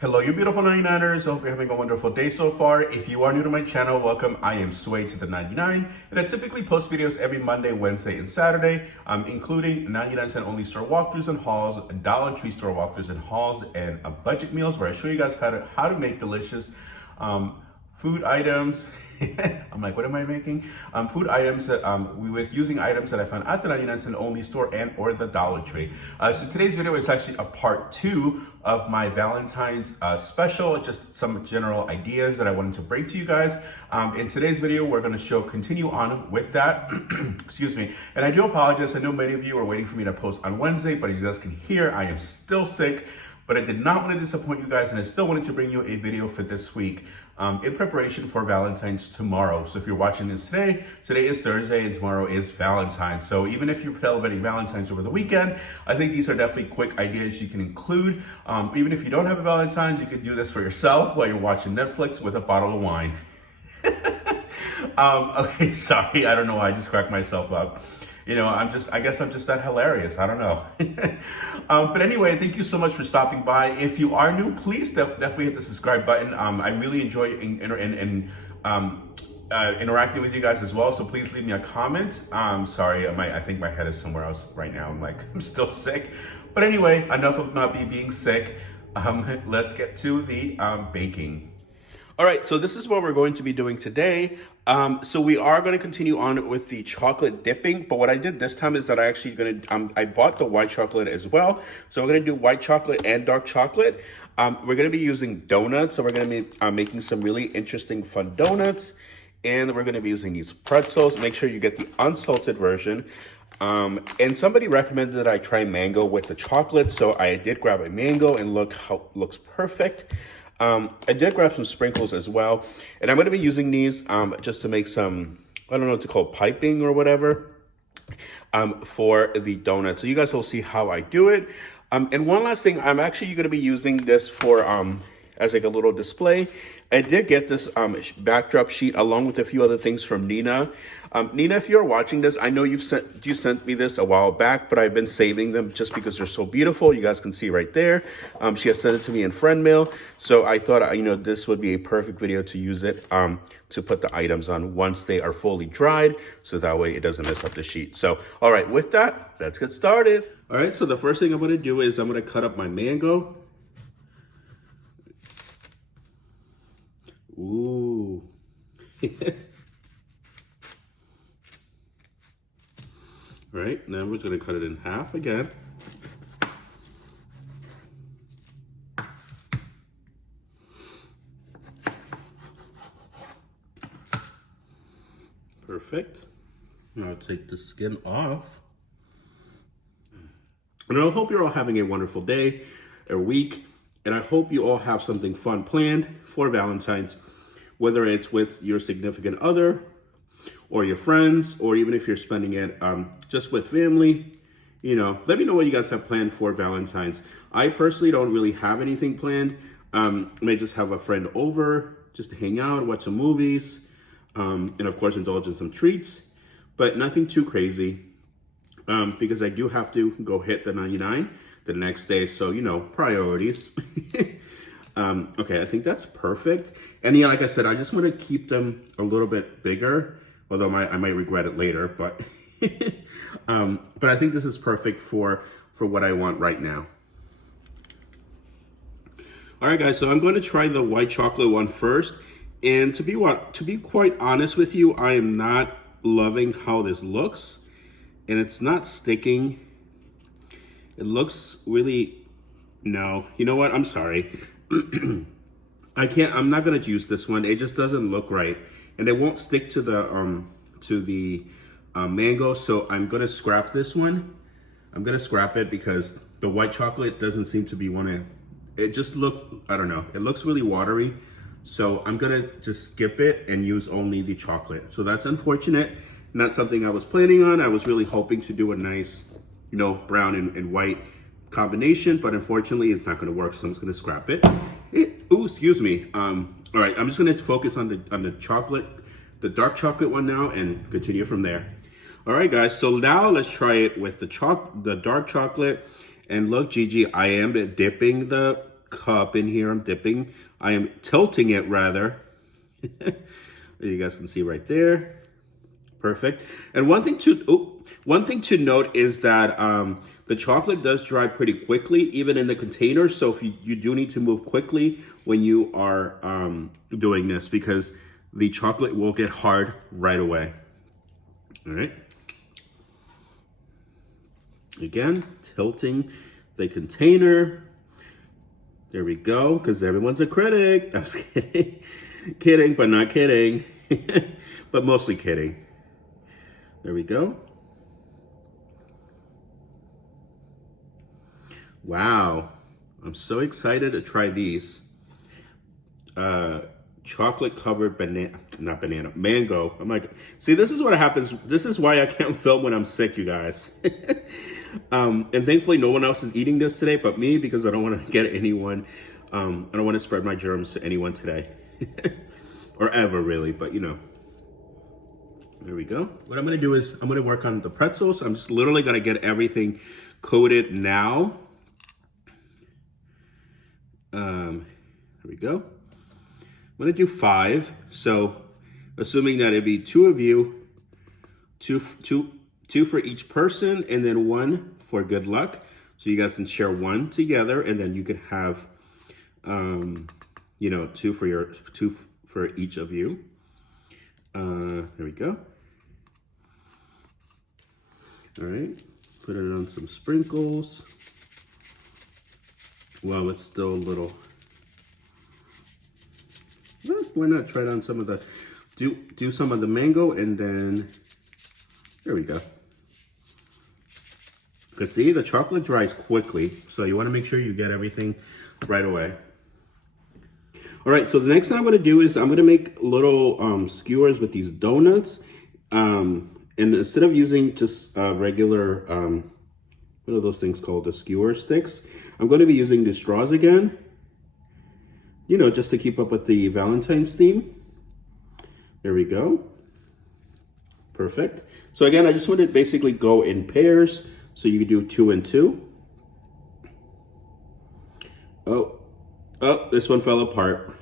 Hello, you beautiful 99ers. I hope you're having a wonderful day so far. If you are new to my channel, welcome. I am Sway to the 99, and I typically post videos every Monday, Wednesday, and Saturday, including 99-cent only store walkthroughs and hauls, Dollar Tree store walkthroughs and hauls, and budget meals where I show you guys how to make delicious food items. I'm like, what am I making? Food items that with using items that I found at the 99-cent only store and or the Dollar Tree. So today's video is actually a part 2 of my Valentine's special, just some general ideas that I wanted to bring to you guys. In today's video, we're going to continue on with that. Excuse me. And I do apologize. I know many of you are waiting for me to post on Wednesday, but as you guys can hear, I am still sick. But I did not want to disappoint you guys, and I still wanted to bring you a video for this week in preparation for Valentine's tomorrow. So if you're watching this today is Thursday and tomorrow is Valentine's. So even if you're celebrating Valentine's over the weekend, I think these are definitely quick ideas you can include. Even if you don't have a Valentine's, you could do this for yourself while you're watching Netflix with a bottle of wine. Okay, sorry, I don't know why I just cracked myself up. You know, I guess I'm just that hilarious. I don't know. But anyway, thank you so much for stopping by. If you are new, please definitely hit the subscribe button. I really enjoy interacting with you guys as well. So please leave me a comment. Sorry, I think my head is somewhere else right now. I'm still sick. But anyway, enough of not being sick. Let's get to the baking. All right, so this is what we're going to be doing today. So we are going to continue on with the chocolate dipping, but what I did this time is that I bought the white chocolate as well. So we're going to do white chocolate and dark chocolate. We're going to be using donuts, so we're going to be making some really interesting, fun donuts. And we're going to be using these pretzels. Make sure you get the unsalted version. And somebody recommended that I try mango with the chocolate, so I did grab a mango and look how it looks perfect. I did grab some sprinkles as well, and I'm going to be using these just to make some, I don't know what to call it, piping or whatever, for the donuts. So you guys will see how I do it. And one last thing, I'm actually going to be using this for as like a little display. I did get this backdrop sheet along with a few other things from Nina. Nina, if you're watching this, I know you sent me this a while back, but I've been saving them just because they're so beautiful. You guys can see right there. She has sent it to me in friend mail. So I thought, this would be a perfect video to use it to put the items on once they are fully dried. So that way it doesn't mess up the sheet. So, all right, with that, let's get started. All right, so the first thing I'm going to do is I'm going to cut up my mango. Ooh. All right, now we're going to cut it in half again. Perfect. Now I'll take the skin off. And I hope you're all having a wonderful day or week. And I hope you all have something fun planned for Valentine's, whether it's with your significant other or your friends, or even if you're spending it just with family. Let me know what you guys have planned for Valentine's. I personally don't really have anything planned. I may just have a friend over just to hang out, watch some movies, and of course indulge in some treats, but nothing too crazy because I do have to go hit the 99 the next day. So, priorities. Okay, I think that's perfect. And yeah, like I said, I just want to keep them a little bit bigger, although I might regret it later, but but I think this is perfect for what I want right now. All right, guys, so I'm going to try the white chocolate one first. And to be quite honest with you, I am not loving how this looks, and it's not sticking. It looks really, no, you know what? I'm sorry. I'm not going to use this one. It just doesn't look right. And it won't stick to the mango. So I'm going to scrap this one. I'm going to scrap it because the white chocolate doesn't seem to be it just looks, I don't know. It looks really watery. So I'm going to just skip it and use only the chocolate. So that's unfortunate. Not something I was planning on. I was really hoping to do a nice, brown and white combination, but unfortunately it's not going to work, so I'm just going to scrap it. Ooh, excuse me. All right, I'm just going to focus on the chocolate, the dark chocolate one now, and continue from there. All right, guys, so now let's try it with the dark chocolate. And look, Gigi, I am dipping the cup in here. I'm dipping. I am tilting it rather. You guys can see right there. Perfect. And one thing to note is that the chocolate does dry pretty quickly, even in the container. So if you do need to move quickly when you are doing this, because the chocolate will get hard right away. All right. Again, tilting the container. There we go, because everyone's a critic. I was kidding. Kidding, but not kidding. But mostly kidding. There we go. Wow. I'm so excited to try these. Chocolate covered mango. I'm like, see, this is what happens. This is why I can't film when I'm sick, you guys. And thankfully no one else is eating this today but me, because I don't want to get anyone, I don't want to spread my germs to anyone today. Or ever, really, but you know. There we go. What I'm going to do is I'm going to work on the pretzels. I'm just literally going to get everything coated now. There we go. I'm going to do 5. So assuming that it'd be 2 of you, two for each person, and then 1 for good luck. So you guys can share 1 together, and then you can have, you know, 2 for each of you. There we go. All right, put it on some sprinkles. Wow, it's still a little. Well, why not try it on some of the, do some of the mango, and then, there we go. Because see, the chocolate dries quickly, so you want to make sure you get everything right away. All right, so the next thing I'm going to do is I'm going to make little skewers with these donuts. And instead of using just regular, what are those things called? The skewer sticks. I'm going to be using the straws again. You know, just to keep up with the Valentine's theme. There we go. Perfect. So again, I just want to basically go in pairs. So you can do 2 and 2. Oh, this one fell apart.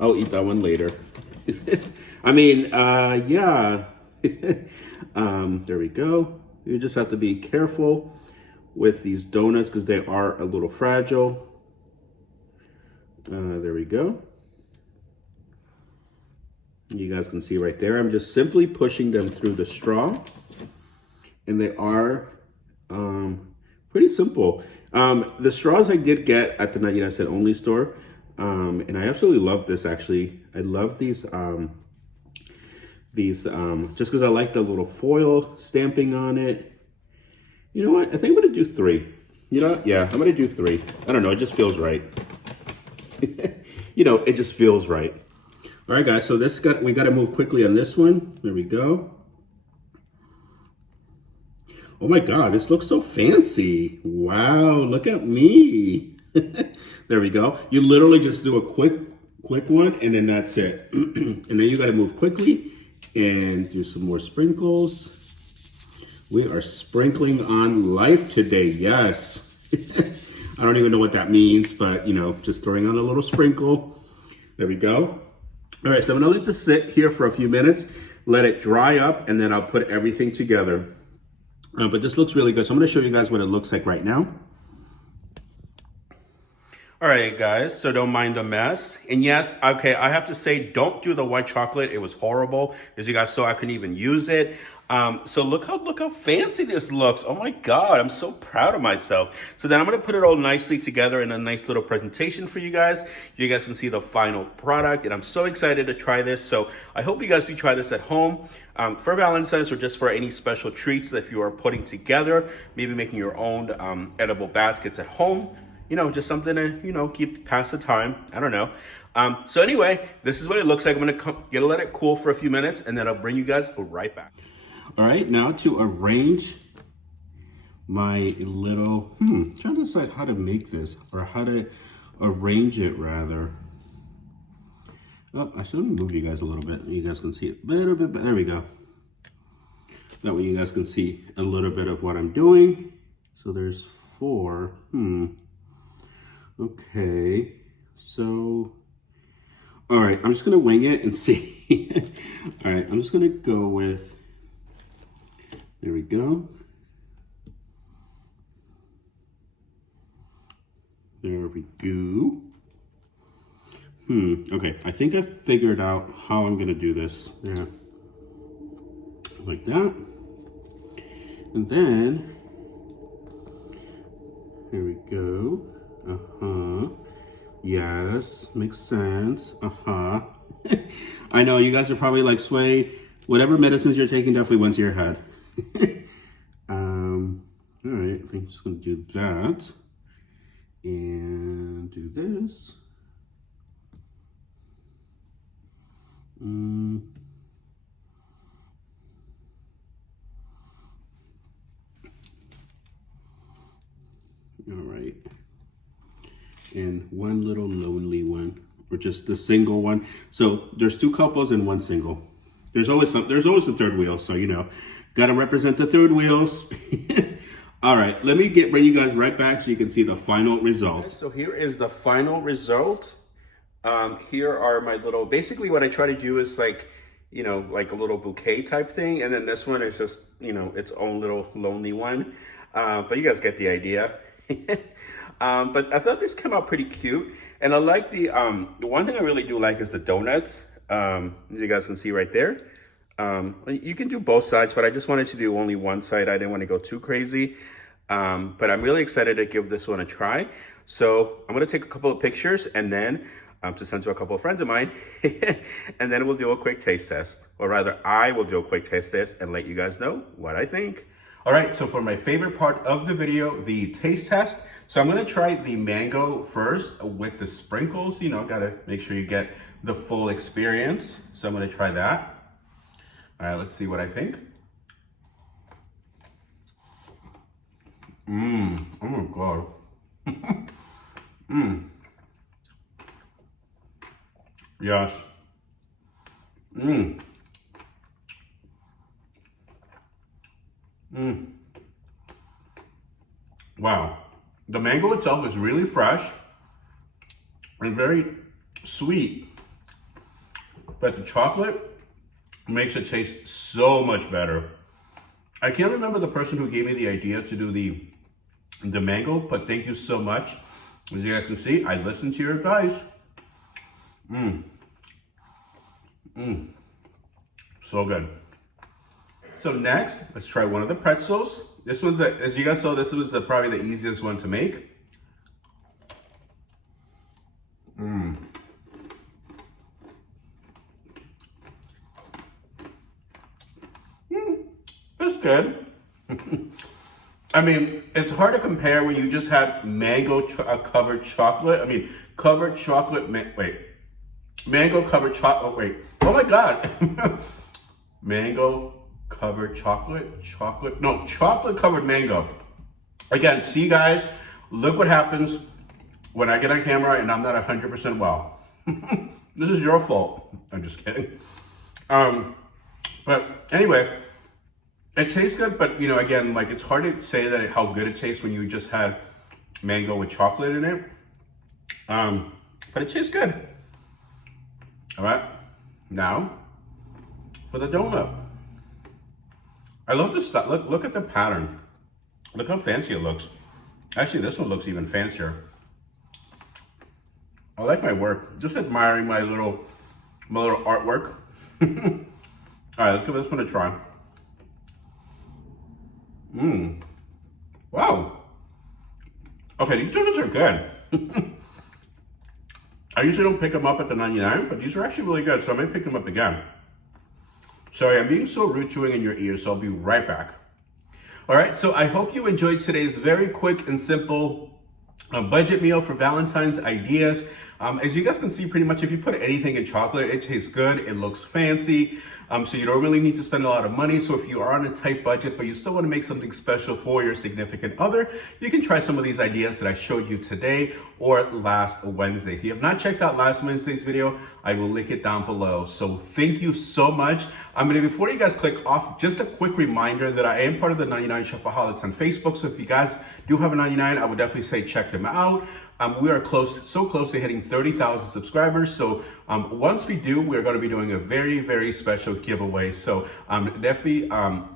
I'll eat that one later. I mean, yeah. There we go. You just have to be careful with these donuts because they are a little fragile. There we go. You guys can see right there. I'm just simply pushing them through the straw. And they are pretty simple. The straws I did get at the 99-cent only store. And I absolutely love this, actually. I love these just because I like the little foil stamping on it. You know what? I think I'm going to do 3. You know what? Yeah, I'm going to do 3. I don't know. It just feels right. You know, it just feels right. All right, guys. So we got to move quickly on this one. There we go. Oh my God, this looks so fancy. Wow, look at me. There we go. You literally just do a quick one, and then that's it. And then you got to move quickly and do some more sprinkles. We are sprinkling on life today, yes. I don't even know what that means, but you know, just throwing on a little sprinkle. There we go. All right, so I'm gonna let this sit here for a few minutes, let it dry up, and then I'll put everything together. But this looks really good, so I'm gonna show you guys what it looks like right now. All right, guys, so don't mind the mess. And yes, okay, I have to say, don't do the white chocolate. It was horrible. As you guys saw, I couldn't even use it. So look how fancy this looks. Oh my God, I'm so proud of myself. So then I'm gonna put it all nicely together in a nice little presentation for you guys. You guys can see the final product, and I'm so excited to try this. So I hope you guys do try this at home for Valentine's, or just for any special treats that you are putting together, maybe making your own edible baskets at home. You know, just something to, you know, pass the time. I don't know. So anyway, this is what it looks like. I'm gonna let it cool for a few minutes, and then I'll bring you guys right back. All right, now to arrange my little, trying to decide how to make this, or how to arrange it rather. Oh, I should move you guys a little bit. You guys can see it a little bit better. There we go. That way you guys can see a little bit of what I'm doing. So there's 4, Okay, so, all right, I'm just gonna wing it and see. All right, I'm just gonna go with, there we go. There we go. Okay, I think I figured out how I'm gonna do this. Yeah, like that. And then, here we go. Yes, makes sense. I know, you guys are probably like, Sway, whatever medicines you're taking definitely went to your head. All right, I think I'm just gonna do that. And do this. All right. And one little lonely one, or just the single one. So there's two couples and one single. There's always a third wheel, so you know, gotta represent the third wheels. All right, let me bring you guys right back so you can see the final result. So here is the final result. Here are my little, basically what I try to do is like, you know, like a little bouquet type thing. And then this one is just, you know, its own little lonely one. But you guys get the idea. But I thought this came out pretty cute. And I like the one thing I really do like is the donuts. As you guys can see right there. You can do both sides, but I just wanted to do only one side. I didn't want to go too crazy. But I'm really excited to give this one a try. So I'm going to take a couple of pictures and then to send to a couple of friends of mine. And then we'll do a quick taste test. Or rather, I will do a quick taste test and let you guys know what I think. All right, so for my favorite part of the video, the taste test. So I'm gonna try the mango first with the sprinkles. You know, gotta make sure you get the full experience. So I'm gonna try that. All right, let's see what I think. Oh my God. Yes. Wow. The mango itself is really fresh and very sweet, but the chocolate makes it taste so much better. I can't remember the person who gave me the idea to do the mango, but thank you so much. As you guys can see, I listened to your advice. So good. So next, let's try one of the pretzels. This one's, as you guys saw, this was probably the easiest one to make. It's good. I mean, it's hard to compare when you just had mango covered chocolate. I mean, covered chocolate, mango covered chocolate, oh my God. Mango covered chocolate, chocolate covered mango. Again, see guys, look what happens when I get on camera and I'm not 100% well. This is your fault. I'm just kidding. But anyway, it tastes good, but you know, again, like it's hard to say that how good it tastes when you just had mango with chocolate in it. But it tastes good. All right, now for the donut. I love this stuff. Look at the pattern. Look how fancy it looks. Actually, this one looks even fancier. I like my work. Just admiring my little artwork. All right, let's give this one a try. Wow. Okay, these donuts are good. I usually don't pick them up at the 99, but these are actually really good, so I may pick them up again. Sorry, I'm being so rude chewing in your ears, so I'll be right back. All right, so I hope you enjoyed today's very quick and simple budget meal for Valentine's ideas. As you guys can see, pretty much if you put anything in chocolate, it tastes good, it looks fancy, so you don't really need to spend a lot of money. So if you are on a tight budget, but you still want to make something special for your significant other, you can try some of these ideas that I showed you today or last Wednesday. If you have not checked out last Wednesday's video, I will link it down below. So thank you so much. Before you guys click off, just a quick reminder that I am part of the 99 Shopaholics on Facebook. So if you guys do have a 99, I would definitely say check them out. We are so close to hitting 30,000 subscribers. So once we do, we're going to be doing a very, very special giveaway. So definitely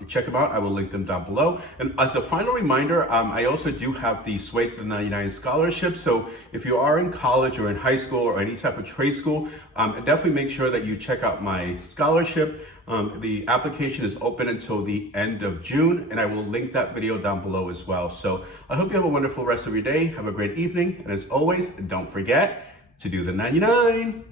check them out. I will link them down below. And as a final reminder, I also do have the Sway to the 99 scholarship. So if you are in college or in high school or any type of trade school, definitely make sure that you check out my scholarship. The application is open until the end of June, and I will link that video down below as well. So I hope you have a wonderful rest of your day. Have a great evening. And as always, don't forget to do the 99.